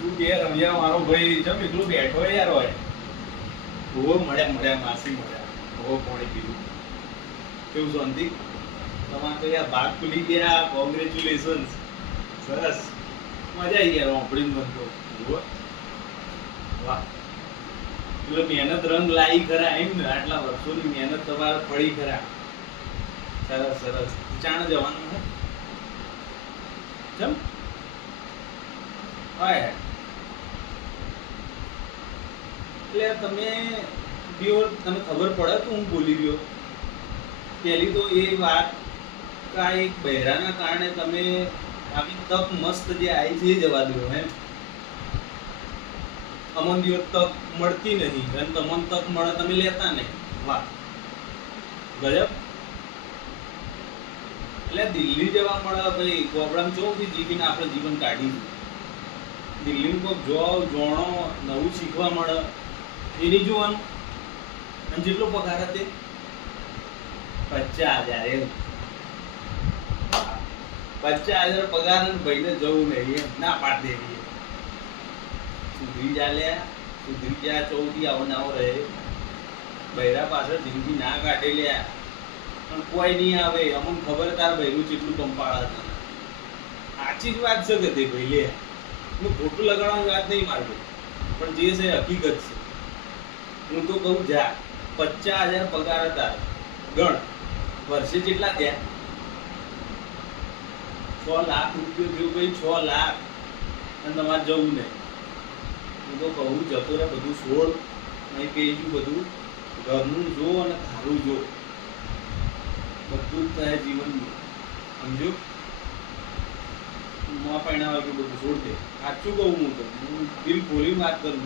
શું કે રમ્યા મારો ભાઈ જમ એકલું બેઠો યાર હોય. ઓહો મળ્યા માસી મળ્યા. ઓહો પાણી પીધું. કેવું શાંતિ? તમારે તો યાર ભાગ ખુલી ગયા. કોંગ્રેચ્યુલેશન. સરસ મજા આવી યાર ઓપડીને બનતો. ઓહો વાહ. એટલે મહેનત રંગ લાવી ખરા એમ ને, આટલા વર્ષોની મહેનત તમારે ફળી ખરા. સરસ સરસ. ચાણ જવાનું હે ચમ હા એટલે તમે પ્યોર તમને ખબર પડે તો હું બોલી રહ્યો. પહેલી તો એ વાત કે આ એક બહેરાના કારણે તમે આવી તક મસ્ત જે આવી છે એ જવા દો એમ. અમન દિવસ તક મળતી નહીં અને તમને તક મળે તમે લેતા નહીં. વાહ ગજબ. એટલે દિલ્હી જવા મળે ભાઈ, ગોબડામાં ચોથી જીવીને આપણે જીવન કાઢીશું. દિલ્હીમાં કોઈક જોવ જોણો નવું શીખવા મળે એની જોવાનું. અને જેટલો પગાર હતો 50,000 એમ. 50,000 પગાર અને ભાઈને જવું નહીં એમ ના પાડી દેવી. સુધરી જા લે, સુધરી જા. ચૌથી આવો ને આવો રહે. બૈરા પાછળ જિંદગી ના કાઢે લ્યા. પણ કોઈ નહીં આવે. અમને ખબર તાર બૈરું કેટલું કંપાળા હતા. સાચી જ વાત છે કે તે ભાઈ લે. હું ખોટું લગાડવાની વાત નહીં મારતો, પણ જે છે હકીકત છે. હું તો કહું જા 50,000 પગાર હતા. ગણ વર્ષે કેટલા થયા? 6 લાખ રૂપિયા જેવું ભાઈ. 6 લાખ. અને તમારે જવું નહીં. હું તો કહું જતો રહે બધું છોડ. નહીં પેજું બધું ઘરનું જો અને તારું જો. બધું જ થાય જીવનનું. સમજો? માં પૈણા વાગ્યું બધું છોડ દે. સાચું કહું હું તો. હું દિલ ખોલી વાત કરું.